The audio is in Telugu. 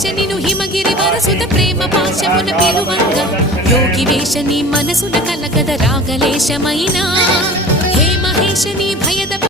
మహేశ నిను హిమగిరి వరసుత ప్రేమ పాశమున పిలువంగా యోగి వేష నీ మనసున కలగద రాగలేశమైనా హే మహేశ నీ భయద